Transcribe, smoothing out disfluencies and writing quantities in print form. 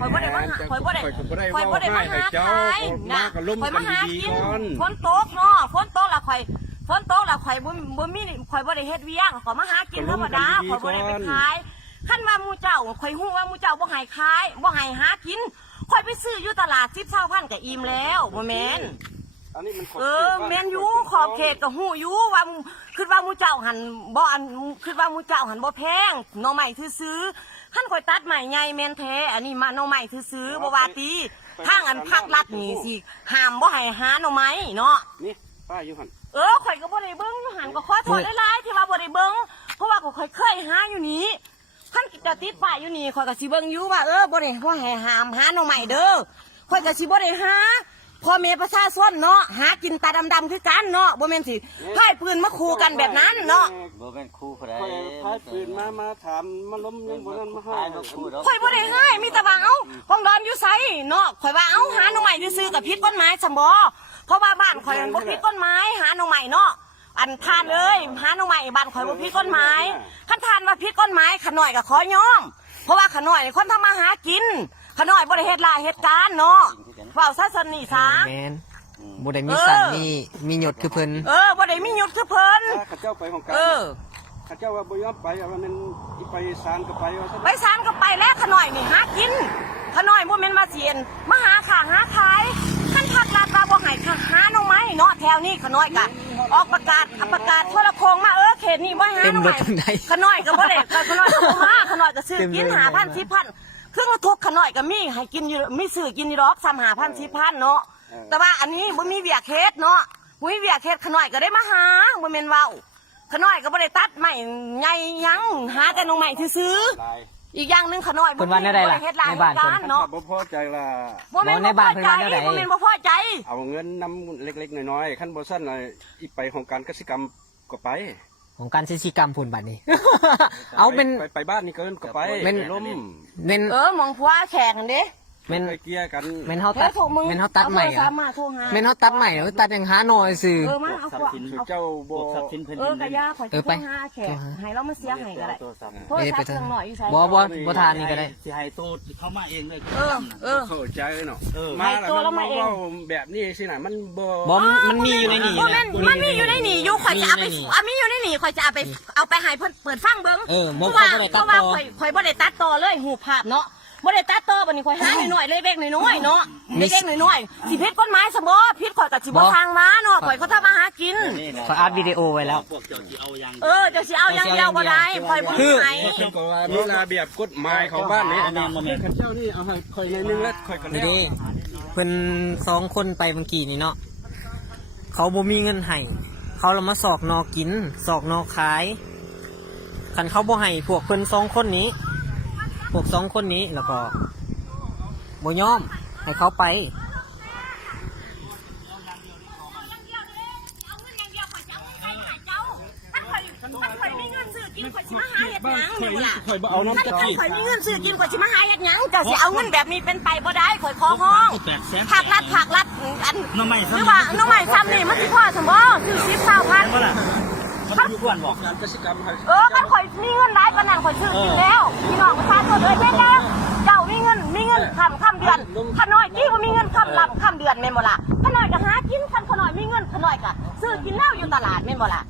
ข่อยบ่ได้มาหาข่อยบ่ได้มาหาขายนะข่อยมาหากินฝนตกเนาะฝนตกละข่อยบ่มีข่อยบ่ได้เฮ็ดเวียงข่อยมาหากินธรรมดาข่อยบ่ได้ไปขายคันว่าหมู่เจ้าข่อยฮู้ว่าหมู่เจ้าบ่ให้ขายบ่ให้หากินข่อยไปซื้ออยู่ตลาด10-20,000ก็อิ่มแล้วบ่แม่นแม่นอยู่ขอบเขตก็ฮู้อยู่ว่าคิดว่าหมู่เจ้าหันบ่อันคิดว่าหมู่เจ้าหันบ่แพงหน่อไม้ซื้อขั้นข่อยตัดใหม่ใหญ่แม่นแท้อันนี้มาหน่อไม้ซื้อบ่ว่าตีทางอันภาครัฐนี่สิห้ามบ่ให้หาหน่อไม้เนาะนี่ป้าอยู่หั่นข่อยก็บ่ได้เบิ่งหันก็ขอโทษหลายๆที่ว่าบ่ได้เบิ่งเพราะว่าข่อยเคยหาอยู่นี่ขั้นจะติดป้ายอยู่นี่ข่อยก็สิเบิ่งอยู่ว่าบ่ได้ว่าให้ห้ามหาหน่อไม้เด้อข่อยก็สิบ่ได้หาพ่อแม่ประชาชนเนาะหากินตาดำๆคือกันเนาะบ่แม่นสิพายปืนมาขู่กันแบบนั้นเนาะบ่แม่นคู่ผู้ใดพายปืนมาถามมาล้มยังบ่นั้นมาให้ข่อยบ่ได้ให้มีแต่ว่าห้องนอนอยู่ไสเนาะข่อยว่าหาหน่อไม้ซื่อๆกับผิดกฎหมายซั่นบ่เพราะว่าบ้านข่อยมันบ่ผิดกฎหมายหาหน่อไม้เนาะอันทานเลยหาหน่อไม้บ้านข่อยบ่ผิดกฎหมายคันทานว่าผิดกฎหมายขน้อยก็ขอยอมเพราะว่าขน้อยคนทำมาหากินขน้อยบ่ได้เฮ็ดลายเหตุการณ์เนาะเฝ้าซะซั่นนี่ซะแม่นบ่ได้มีสันมีหยดคือเพิ่นบ่ได้มีหยดคือเพิ่นข้าเจ้าไปของกันข้าเจ้าว่าบ่ยอมไปว่ามันไปศาลก็ไปไปศาลก็ไปแล้วขน้อยนี่หากินขน้อยบ่แม่นมาเสียนมาหาข้าหาขายคันภาครัฐว่าบ่ให้หาหน่อไม้เนาะแถวนี้ขน้อยก็ออกประกาศโทรโคงมาเขตนี้บ่หาหน่อไม้ขน้อยก็บ่ได้ขน้อยก็บ่มาขน้อยก็ซื้อกิน5,000 10,000เครื่องทุกขน้อยก็มีให้กินอยู่มีซื้อกินอยู่ดอก3,000 10,000เนาะแต่ว่าอันนี้บ่มีเวียกเฮ็ดเนาะบ่มีเวียกเฮ็ดขน้อยก็ได้มาหาบ่แม่นเว้าขน้อยก็บ่ได้ตัดไม้ใหญ่ยังหาแต่หน่อไม้ซื้ออีกอย่างนึงขน้อยเพิ่นว่าแนวใดล่ะในบ้านเพิ่นเนาะบ่พอใจล่ะบ่แม่นในบ้านเพิ่นว่าแนวใดบ่แม่นบ่พอใจเอาเงินนำเล็กๆน้อยๆคันบ่ซั่นน่ะอีไปของการกสิกรรมก็ไปของการศิลปกรรมพุ่นบัดนี้เอาเป็นไปบ้านนี่เกินก็ไปล้มมองผัวแขกกันเด้แม่นเกียกันแม่นเฮาตัดใหม่อ่ะแม่นเฮาตัดใหม่หรือตัดยังหาหน่อยซื่อมาเอาขวานเจ้าบ่กะยาข่อยไปหาแขกให้เรามาเสียให้ก็ได้โทษทักเรื่องหน่อยอยู่ไสบ่ทานนี่ก็ได้สิให้โตเข้ามาเองเลยเข้าใจเนาะมาแล้วมันเว้าแบบนี้สิน่ะมันบ่มันมีอยู่ในนี่มันมีอยู่ในนี่อยู่ข่อยจะเอาไปมีอยู่ในนี่ข่อยจะเอาไปให้เพิ่นเปิดฟังเบิ่งเพราะว่าข่อยบ่ได้ตัดต่อเลยหูภาพเนาะบ่ได้ตัดต่อบัดนี้ข่อยหาหน่อยๆเลยเล็กน้อยๆเนาะเล็กน้อยๆสิผิดกฎหมายซะบ่ผิดข่อยก็สิบ่ทางมาเนาะข่อยเขาทำมาหากินข่อยอัดวิดีโอไว้แล้วเจ้าสิเอาอย่างเจ้าสิเอาอย่างเดียวบ่ได้ข่อยบ่ให้ก็ว่ามีระเบียบกฎหมายของบ้านนี้อันนี้บ่แม่นข้าเจ้านี่เอาให้ข่อยในนึงแล้วข่อยก็แล้วเพิ่น2คนไปเมื่อกี้นี่เนาะเขาบ่มีเงินให้เขาละมาสอกนอกินสอกนอขายคันเขาบ่ให้พวกเพิ่น2คนนี้พวก2คนนี้แล้วก็บ่ยอมให้เขาไปข่อยบ่เอาน้ำตะกี้ข่อยมีเงินซื้อกินข่อยสิมาหาเฮ็ดหยังก็สิเอาเงินแบบนี้เป็นไปบ่ได้ข่อยขอห้องภาครัฐอันน้ำใหม่หรือว่าน้ำใหม่ซ้ำนี่มันสิพอซั่นบ่ซื้อ10,000มันอยู่ก่อนบอกการกสิกรรมให้คันข่อยมีเงินหลายปานนั้นข่อยซื้อกินแล้วพี่น้องประชาชนเฮ็ดแล้วเจ้ามีเงินค่ำเดือนขน้อยที่บ่มีเงินค่ำเดือนแม่นบ่ล่ะขน้อยก็หากินขน้อยมีเงินขน้อยก็ซื้อกินแล้วอยู่ตลาดแม่นบ่ล่ะ